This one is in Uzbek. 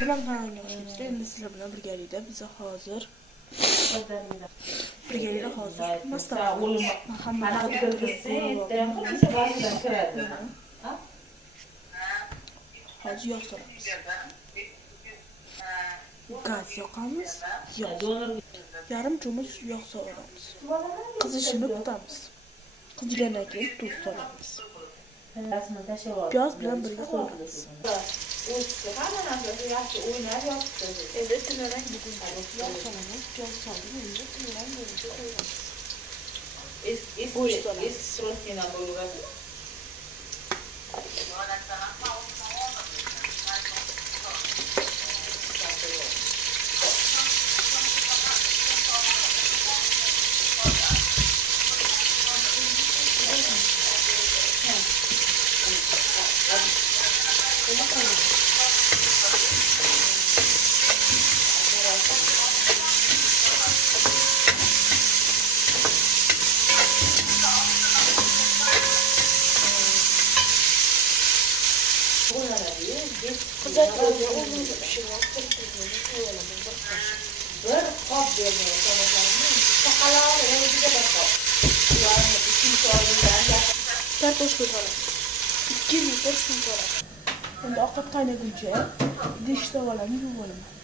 Selam kanalıma hoş geldiniz. Endi sizlar bilan birgalikda biz hozir birgalikda hozir maslahat hamma hozir yog' solamiz. Gaz yoqamiz, yarim cho'mich yog' solamiz. Qizishini kutamiz. Qizigandan keyin tuz solamiz. Piyoz bilan birga qo'yamiz. Endi tillarang bugun yog' solamiz. Piyoz soldim, endi tillarang bo'yicha qo'yamiz. Go'sht solamiz. Kızartmaga uzun pişirib, bir qop bermayman. Chaqaloq rengiga bir qop. Ularni ikkinchi oldindan kartoshka solamiz. 2 litr suv solamiz. Endi ovqat qaynaguncha idishni olamiz, yuvib olaman.